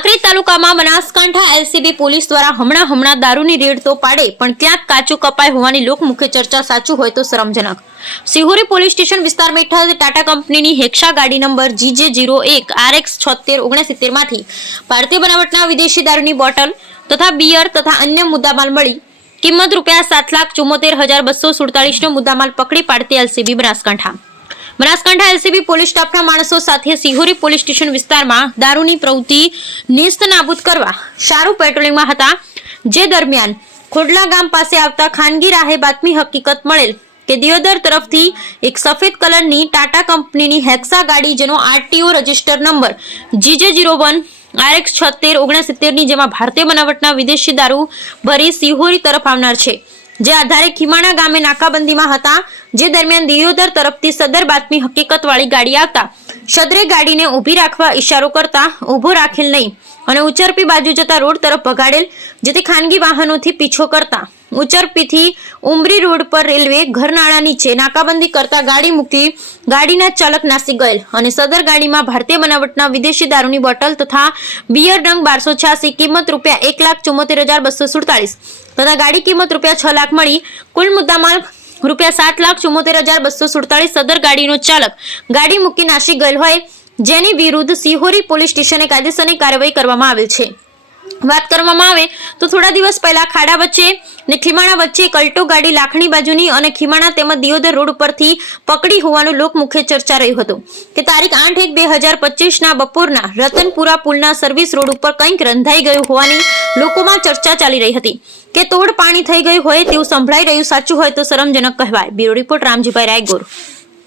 કાંકરેજ તાલુકામાં Banaskantha LCB police દ્વારા હમણાં હમણાં દારૂની રેડ તો પાડે, પણ ક્યાંક કાચું કપાય હોવાની લોકમુખ્ય ચર્ચા સાચું હોય તો શરમજનક. સિહોરી પોલીસ સ્ટેશન વિસ્તાર હેઠળ ટાટા કંપનીની હેક્ષા ગાડી નંબર જીજે જીરો એક, આરએક્સ છોતેર ઓગણસિત્તેરમાંથી ભારતીય બનાવટના વિદેશી દારૂની બોટલ તથા બિયર તથા અન્ય મુદ્દામાલ મળી. કિંમત રૂપિયા સાત લાખ ચુમ્મોતેર હજાર બસો સુડતાલીસનો મુદ્દામાલ પકડી પાડતી LCB Banaskantha. Banaskantha LCB police સ્ટાફના માણસો સાથે સિહોરી પોલીસ સ્ટેશન વિસ્તારમાં દારૂની પ્રવૃત્તિ નિસ્ત નાબૂદ કરવા સારું પેટ્રોલિંગમાં હતા. જે દરમિયાન ખોડલા ગામ પાસે આવતા ખાનગી રાહે બાતમી હકીકત મળેલ કે દિયોદર તરફથી એક સફેદ કલરની ટાટા કંપનીની હેક્સા ગાડી જેનો RTO register number GJ zero one RX છોતેર, ઓગણસિત્તેરની જેમાં ભારતીય બનાવટના વિદેશી દારૂ ભરી સિહોરી તરફ આવનાર છે. જે આધારે ખીમાણા ગામે નાકાબંધીમાં હતા, જે દરમિયાન દિયોદર તરફથી સદર બાતમી હકીકતવાળી ગાડી આવતા સદરે ગાડીને ઊભી રાખવા ઈશારો કરતા ઊભો રાખેલ નહીં અને ઉચરપી બાજુ જતા રોડ તરફ ભગાડેલ જેથી ખાનગી વાહનોથી પીછો કરતા. ઉચરપીથી ઉમરી રોડ પર રેલવે ઘરનાળા નીચે નાકાબંધી કરતા ગાડી મૂકી ગાડીના ચાલક નાસી ગયેલ અને સદર ગાડીમાં ભારતીય બનાવટના વિદેશી દારૂની બોટલ તથા બિયર ડંગ બારસો છ્યાસી, કિંમત રૂપિયા એક લાખ ચુમ્મોતેર હજાર બસો સુડતાલીસ તથા ગાડી કિંમત રૂપિયા છ લાખ મળી કુલ મુદ્દામાલ રૂપિયા સાત લાખ ચુમ્મોતેર હજાર બસો સુડતાલીસ સદર ગાડીનો ચાલક. ગાડી મૂકી નાસી ગયેલ હોય, જેની વિરુદ્ધ સિહોરી પોલીસ સ્ટેશને કાયદેસરની કાર્યવાહી કરવામાં આવેલ છે. વાત કરવામાં આવે તો થોડા દિવસ પહેલા ખાડા વચ્ચે ને ખીમાણા વચ્ચે કલ્ટો ગાડી લાખણી બાજુની અને ખીમાણા તેમજ દિયોદર રોડ ઉપરથી પકડી હોવાનું લોકમુખ્ય ચર્ચા રહ્યું હતું. કે તારીખ આઠ એક બે હજાર પચીસના બપોરના રતનપુરા પુલના સર્વિસ રોડ ઉપર કંઈક રંધાઈ ગયું હોવાની લોકોમાં ચર્ચા ચાલી રહી હતી. કે તોડ પાણી થઈ ગયું હોય તેવું સંભળાઈ રહ્યું સાચું હોય તો શરમજનક કહેવાય. Bureau report Ramjibhai Raigor.